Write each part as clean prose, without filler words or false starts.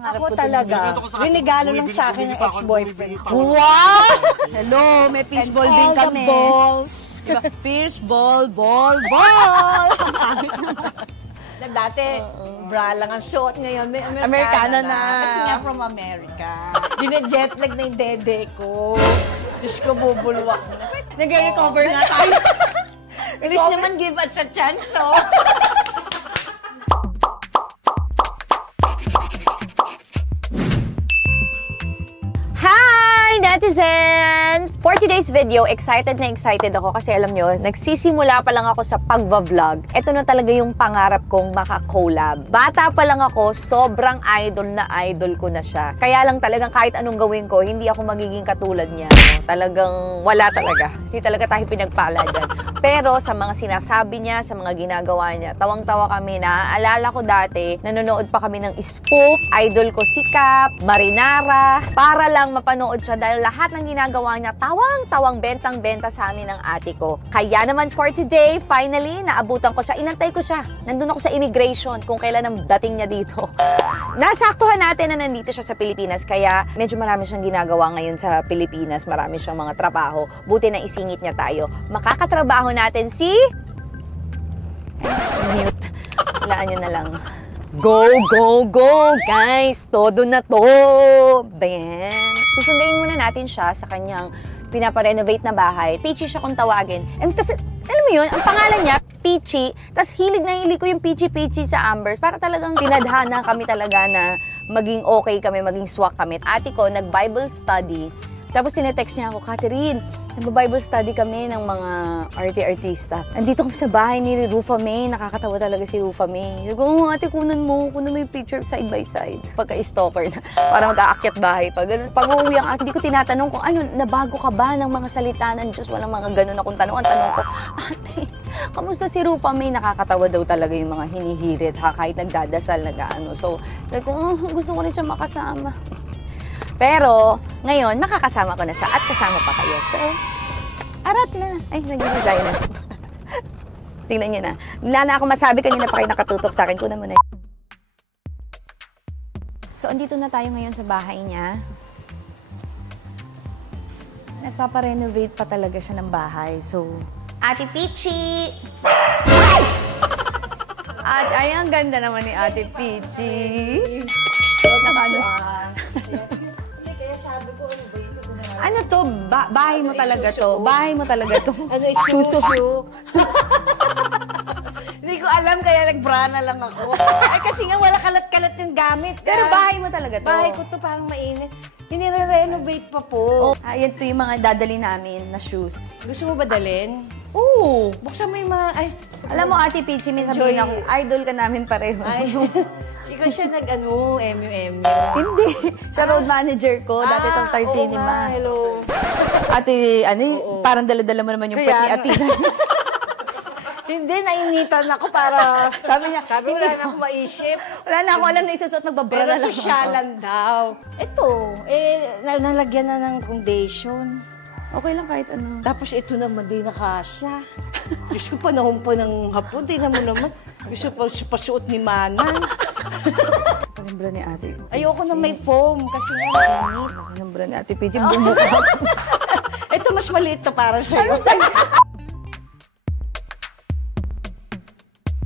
Ako talaga. Rinegalo lang sa akin ng ex-boyfriend ko. Wow! Hello, may fishball din kami. Balls. Fishball, ball, ball! Na dati, bra lang ang suot. Ngayon, may Americana na. Kasi nga from America. Dine-jetlag na yung dede ko. Diyos ko, bubulwak na. Nag-recover nga tayo. Please naman give us a chance, oh. Netizens! For today's video, excited na excited ako kasi alam nyo, nagsisimula pa lang ako sa pagva-vlog. Ito na talaga yung pangarap kong maka-collab. Bata pa lang ako, sobrang idol na idol ko na siya. Kaya lang talagang kahit anong gawin ko, hindi ako magiging katulad niya. Talagang wala talaga. Hindi talaga tayo pinagpala dyan. Pero sa mga sinasabi niya, sa mga ginagawa niya, tawang-tawa kami. Naaalala ko dati, nanonood pa kami ng Spook, idol ko si Cap, Marinara, para lang mapanood siya dahil lahat ng ginagawa niya, tawang-tawang bentang-benta sa amin ng ate ko. Kaya naman for today, finally, naabutan ko siya. Inantay ko siya. Nandun ako sa immigration kung kailan ang dating niya dito. Nasaktuhan natin na nandito siya sa Pilipinas, kaya medyo marami siyang ginagawa ngayon sa Pilipinas. Marami siyang mga trabaho. Buti na isingit niya tayo. Makakatrabaho natin si... Mute. Ilaan nyo na lang. Go, go, go, guys! Todo na to! Bayan! Susundayin muna natin siya sa kanyang pinaparenovate na bahay. Peachy siya kung tawagin. And tas, alam mo yun, ang pangalan niya, Peachy. Tas hilig na hilig ko yung Peachy sa Ambers. Para talagang tinadhana kami talaga na maging okay kami, maging swak kami. Ate ko, nag-Bible study. Tapos tinetext niya ako, Catherine, nag-Bible study kami ng mga artista. Nandito kami sa bahay ni Rufa May. Nakakatawa talaga si Rufa May. Sabi ko, ate, kunan mo yung picture side by side. Pagka-stalker na, para mag-aakyat bahay. Pag-uwi ang ate, hindi ko tinatanong kung ano, nabago ka ba ng mga salita ng Diyos? Walang mga ganun akong tanong. Ang tanong ko, ate, kamusta si Rufa May? Nakakatawa daw talaga yung mga hinihirit, ha? Kahit nagdadasal, nag-ano. So, sabi ko, gusto ko rin siya makasama. Pero, ngayon, makakasama ko na siya at kasama pa kayo. So, arat na. Ay, nag-design na. Tingnan nyo na. Wala na ako masabi. Kanina pa kayo nakatutok sa akin. Kunan mo na. So, andito na tayo ngayon sa bahay niya. Nagpaparenovate pa talaga siya ng bahay. So, Ate Peachy! At ay, ang ganda naman ni Ate Peachy. Nakano? Ano to? Bahay mo talaga to? Bahay mo talaga to? Ano, suso? Hindi ko alam, kaya nag-bra na lang ako. Ay, kasi nga wala kalat-kalat yung gamit. Pero bahay mo talaga to? Bahay ko to, parang mainit. Hindi-renovate pa po. Yan to yung mga dadali namin na shoes. Gusto mo ba dalhin? Oo! Buksan mo yung mga... Ay, alam mo, Ate Peachy, may sabihin ako, idol ka namin pareho. Ay, ikaw siya nag-ano, MU. Hindi. Siya road manager ko, dati sa Star Cinema. Hello. Ate, parang dala-dala mo naman yung pet ni Atina. Hindi, nainitan ako para... Sabi niya, wala na akong maisip. Wala na ako alam na isasot, magbabara Pero na lang. sosyalan daw. Ito, nalagyan na ng foundation. Okay lang kahit ano. Tapos ito naman, di nakasya. Gusto ko panahon pa ng hapon, di na mo naman. Gusto pa pasuot ni Manang. Panimbra ni Ate. Ayoko na may foam kasi nga mainit. Panimbra ni Ate Peachy, bumukha. Ito mas maliit na para sa'yo.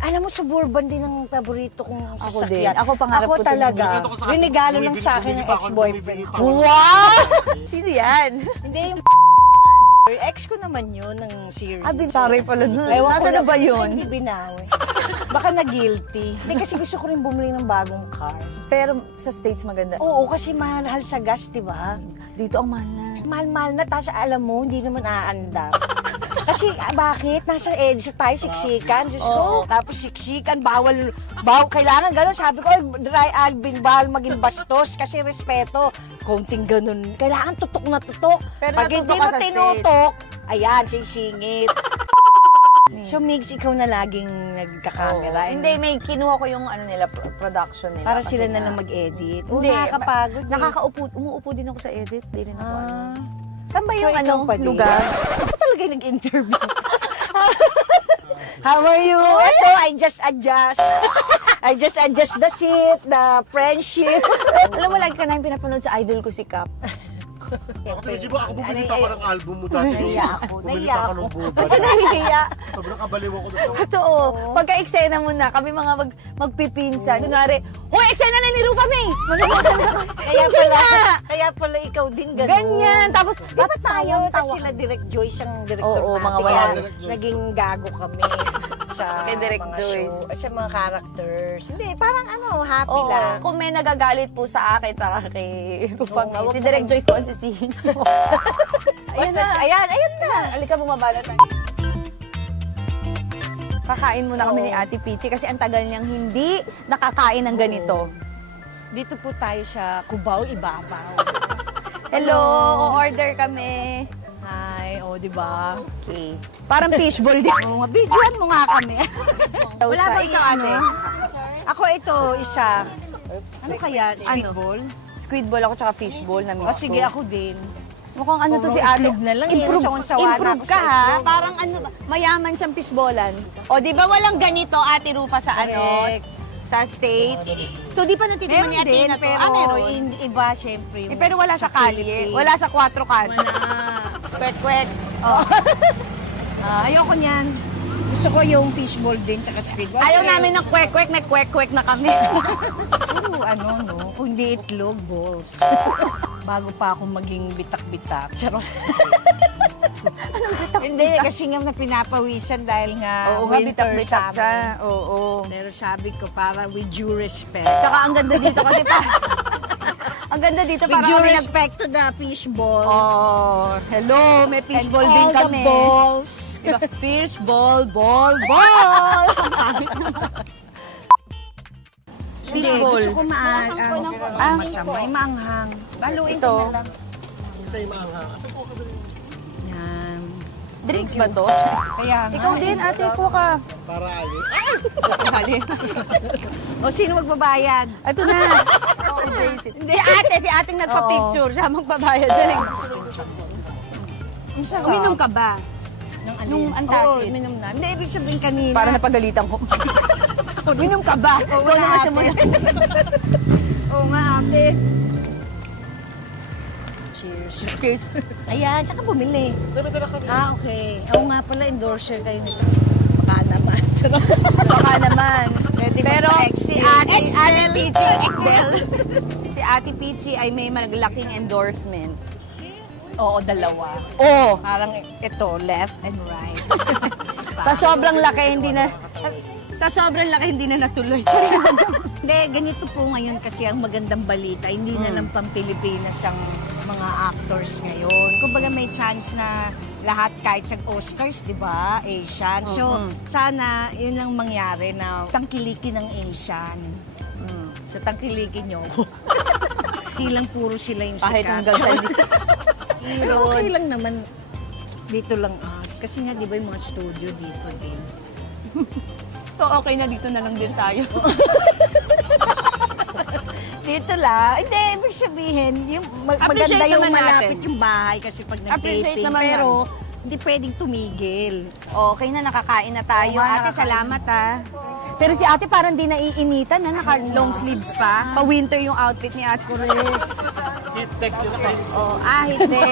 Alam mo, Suburban din ang paborito kong sasakyan. Ako pangarap ko talaga. Rinegalo lang sa akin ng ex-boyfriend ko. Wow! Sino yan? Hindi, yung ex ko naman yun ng series. Taray pala nun. Ewan ko na ba yun? Hindi binawi. Baka na-guilty. Hindi, kasi gusto ko rin bumili ng bagong car. Pero sa States maganda. Oo, kasi mahal sa gas, di ba? Dito ang mahal na. Mahal-mahal na, tapos alam mo, hindi naman aandar. Kasi bakit? Nasa EDSA tayo, siksikan. Diyos ko. Tapos siksikan, bawal, kailangan gano'n. Sabi ko, dry Alvin, bawal maging bastos kasi respeto. Konting gano'n. Kailangan tutok na tutok. Pero pag hindi mo tinutok, ayan, sisingit. So, Migs, ikaw na laging nagka-camera. Hindi, may kinuha ko yung ano nila, production nila. Para sila na lang mag-edit. Hindi, nakakapagod. Umuupo din ako sa edit. Di rin ako ano. Saan ba So, yung ikaw pa din? lugar? Ako talaga yung nag-interview. How are you? Ito, I just adjust. I just adjust the seat, the friendship. Alam mo, lagi ka na yung pinapanood sa idol ko si Cap. Ako, medyo ba, ako bumili pa ako ng album mo dati. Nahiya ako. Bumili pa ako ng bubad. Nahihiya. Sobrang kabaliw ako doon. Totoo. Pagka-eksena mo na, kami mga magpipinsan. Kunwari, hoy, eksena na ni Rufa May! Kaya pala ikaw din ganun. Ganyan. Tapos, Di ba tayo, tapos sila Direct Joyce ang director Oo, natin. mga Kaya Direct Joyce. naging gago kami sa Kay Direct mga Joyce. show, sa mga characters. Hindi, parang happy oo, lang. kung may nagagalit po sa akin, sa kay Rufa May, Oo, si Direct Joyce po ang sisino. Ayun na. Ayan na. Halika, bumaba na tayo. Kakain muna kami ni Ate Peachy kasi ang tagal niyang hindi nakakain ng ganito. Dito po tayo sa Cubao, Ibabaw. Hello, o-order kami. Hi, di ba? Okay. Parang fishball din. Oo, videoan mo nga kami. Wala ba ikaw ano? Ako ito, isa. Ano kaya? Squid ball? Squid ball ako tsaka fishball na miss O sige, ko. ako din. Mukhang ano to Oo, si Ate. itlog na lang, Improve, improve ka ha. Parang ano, mayaman siyang fishballan. O, di ba walang ganito, Ate Rufa, sa Correct. sa States? So, di pa natitikman ni Ate din, na to? pero Meron. iba syempre. Eh, pero wala sa kalye. Philippines. Wala sa 4 kan. Kwek-kwek. Ayoko niyan. Gusto ko yung fishball din, tsaka squid ball. Ayaw namin ng kwek-kwek, may kwek-kwek na kami. Puro kung di itlog, balls. Bago pa ako maging bitak-bitak. Charot. Anong bitak? Hindi, kasi nga na pinapawisan dahil nga Oo nga, winter bitak-bitak sa siya. amin. Oo. Pero sabi ko, para with due respect. Tsaka ang ganda dito kasi pa. Ang ganda dito With para due kami respect to the fishball. Oh, hello, may fishball and din all kami. the balls. Diba? Fishball, ball, ball! Hindi, Fishball. gusto ko masama, may maanghang. Baluin Ito. ko na lang. Isa yung maanghang. Yan. Drinks ba to? Kaya nga. Ikaw din, ate, ko ka. Para ali. O, sino magbabayad? Ito na. Si ate, si ating nagpa-picture. Siya magbabayad dyan. Uminom ka ba? Nung antasid? Oo, minom na. Hindi, ibig sabihin kanina. Para napagalitan ko. Uminom ka ba? Oo, Ikaw naman ate. sumunod. Oo nga, ate. Cheers. Cheers. Ayan, tsaka bumili. Dala kami. Okay. Oo nga pala, endorser kayo nito. Baka naman. Baka naman. Pero si Ate XL. Peachy, XL. Si Ate Peachy ay may malaking endorsement. Oo, dalawa. Oh, Parang ito, left and right. sa sobrang laki hindi na natuloy. Hindi, ganito po ngayon kasi ang magandang balita, hindi na lang pang-Pilipinas ang mga actors ngayon. Kumbaga may chance na lahat kahit sa Oscars, di ba? Asian. So, sana yun lang mangyari na tangkilikin ng Asian. So, tangkilikin nyo. Hindi lang puro sila yung Kahit sikat. hanggang sa Pero okay lang naman dito lang us. Kasi nga, di ba yung mga studio dito din. So, okay na dito na lang din tayo. Dito lang. Hindi, ibig sabihin, yung Appreciate maganda yung naman malapit natin. yung bahay kasi pag Appreciate nag-taping. naman Pero, hindi pwedeng tumigil. Okay na, nakakain na tayo. Oo nga, Ate, nakakain. salamat ha. Pero si ate parang di naiinitan na, naka-long sleeves pa. Pa-winter yung outfit ni ate. Heat tech yun ako. Oh, hindi.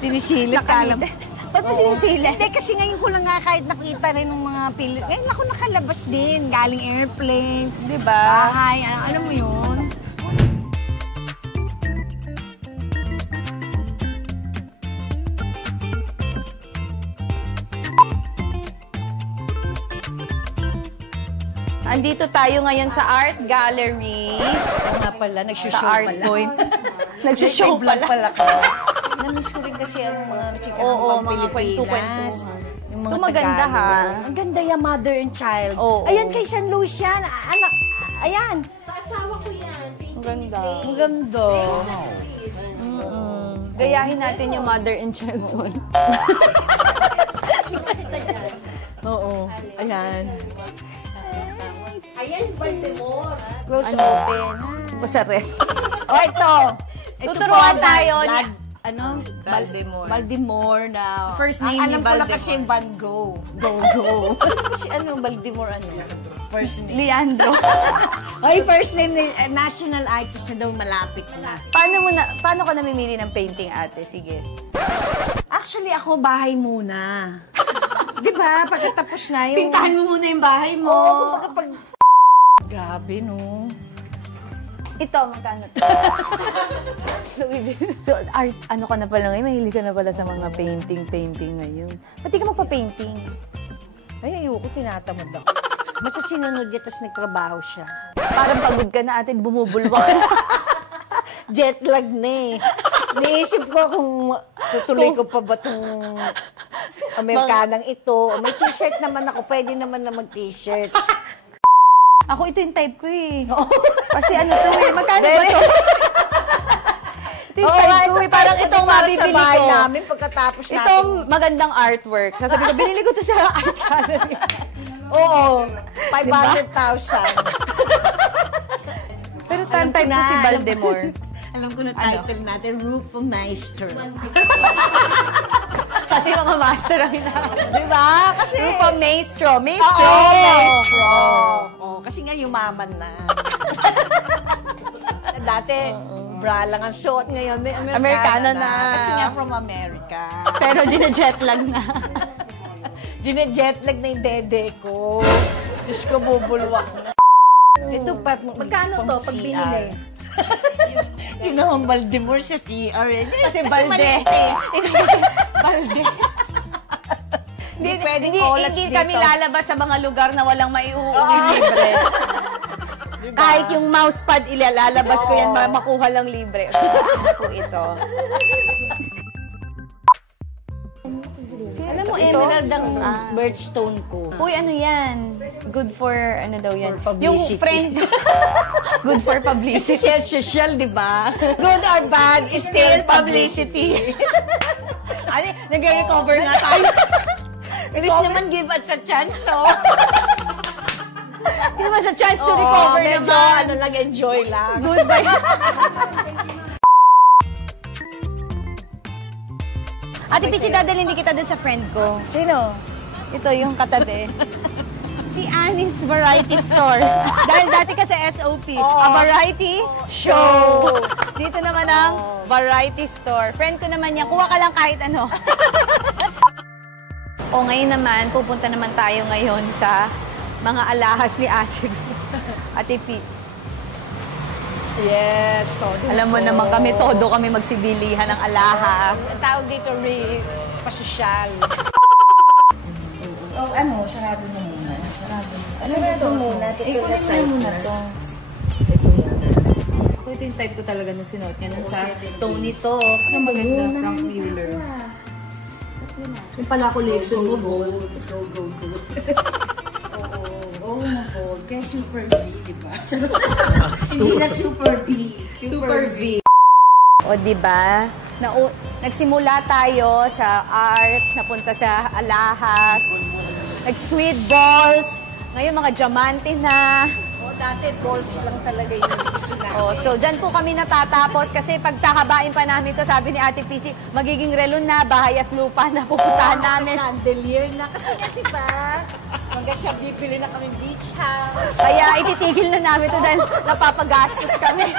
Sinisilip ka lang. Ba't mo sinisili? Hindi, kasi ngayon ko lang nga kahit nakita rin ng mga Pilip. Ngayon ako nakalabas din. Galing airplane. Di ba? Bahay. Alam mo yun? Andito tayo ngayon sa art gallery. Oo nga pala, nagsushow Sa art pala. point. Nagsushow Nag-vlog pala. ka. Namiss ko rin kasi ang mga chika Oo, ng mga Pilipinas. kwento-kwentuhan. Yung mga Ito maganda, Tagalog. ha? Ang ganda yan, mother and child. Oo. Ayan, kay San Luis yan. Anak, ayan. Ang ganda. Ang ganda. Gayahin natin yung mother and child doon. Oo. Ayan. Ayan, Baltimore. Close open. Basta rin. O, ito. Tuturuan tayo ni Baldemore na... First name ni alam ko lang Baldemore. kasi yung Van Gogh. Go. Si Baldemore First name. Leandro. Ay, first name na national artist na daw malapit na. Paano ka namimili ng painting, ate? Sige. Actually, ako bahay muna. Di ba? Pagkatapos na yung... Pintahan mo muna yung bahay mo. Oo, pag... Grabe, no? Ito, magkano to? So, art, ano ka na pala ngayon? Mahilig ka na pala sa mga painting ngayon. Pati ka magpa-painting. Ay, ayoko, tinatamad ako. Basta sinunod niya, tapos nagtrabaho siya. Parang pagod ka na, ate, bumubulwak. Jet lag na eh. Naisip ko kung tutuloy ko pa ba itong Amerikanang ito. May t-shirt naman ako, pwede naman na mag-t-shirt. Ako, ito yung type ko eh. Kasi ano to eh, magkano ba ito? Ito yung type ko eh, parang itong mabibili sa bahay ko. namin pagkatapos natin. Itong magandang artwork. Sasabi ko, binili ko to sa art gallery. Oo, 500,000. Pero type ko si Baldemore. Alam ko na title natin, Rupameister. Kasi mga master ang hinahanap. Diba? Kasi... Rupa Maestro. Maestro. Oh, kasi nga yumaman na. Dati, bra lang ang suot. Ngayon, may Americana na. Kasi nga from America. Pero gina-jet lang na. Gina-jetlag na yung dede ko. Diyos ko, bubulwak na. Ito pa, Magkano to pag binili? Yun naman, Baldemore sa CR. Kasi balde. Balde. Hindi pwedeng college hindi dito. kami lalabas sa mga lugar na walang maiuwi libre. Diba? Kahit yung mousepad ilalabas ko yan, makuha lang libre. Ano po ito? Alam mo, emerald ang birthstone ko. Uy, ano yan? Good for, ano daw yan? For publicity. Yung friend. Good for publicity. Yes, social, di ba? Good or bad, is still publicity. Ano, nag-recover nga tayo. Please naman give us a chance, so. Give us a chance to recover medyo, naman. ano lang, enjoy lang. Goodbye. Ate Pichi, dadalhin din kita dun sa friend ko. Sino? Ito yung katabi. Si Annie's Variety Store. Dahil dati ka sa SOP, a variety show. Dito naman ang variety store. Friend ko naman yan, kuha ka lang kahit ano. O ngayon naman, pupunta naman tayo ngayon sa mga alahas ni Ate P. Yes, todo. Alam mo naman kami, todo kami magsibilihan ng alahas. Ang tawag dito, pasosyal. Sarado na muna. Sarado muna. Ito na side muna to. Ako ito yung type ko talaga nung sinuot niya. Nung sa Tony to. Ang maganda, Frank Mueller. Yung pala collection mo, gold. Oo, gold. Kaya super V, di ba? Hindi na super B. Super V. O, diba? Nagsimula tayo sa art, napunta sa alahas, nag-squid balls, ngayon mga diamante na. Dati balls lang talaga yung gusto natin. So, dyan po kami natatapos kasi pagtahabain pa namin to, sabi ni Ate Pichi, magiging relo na, bahay at lupa na pupuntahan namin. Chandelier na. Kasi nga, di ba? Hanggang siya bibili na kami beach house. Kaya ititigil na namin to dahil napapagastos kami.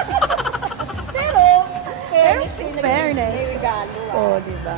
Pero, fairness. Fairness. May regalo. Oo, diba?